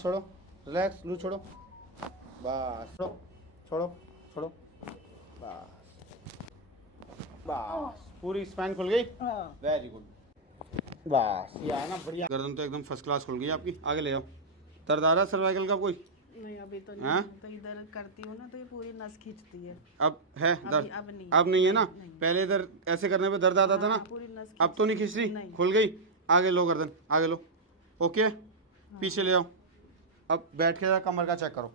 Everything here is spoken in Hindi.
छोड़ो, रिलैक्स, लू छोड़ो, बस छोड़ो छोड़ो छोड़ो, बस बस, पूरी स्पाइन खुल गई, वेरी गुड, बस ये है ना बढ़िया। गर्दन तो एकदम फर्स्ट क्लास खुल गई आपकी, आगे ले जाओ। दर्द आ रहा है सर्वाइकल का कोई? नहीं अभी तो नहीं हाँ? तो इधर करती हूँ ना तो ये पूरी नस खींचती है। अब है दर्द? अब नहीं, अब नहीं है ना? नहीं। पहले इधर ऐसे करने पे दर्द आता था ना, पूरी नस अब तो नहीं खींच रही? नहीं। खुल गई। आगे लो गर्दन, आगे लो, ओके, पीछे ले आओ। अब बैठ के जरा कमर का चेक करो।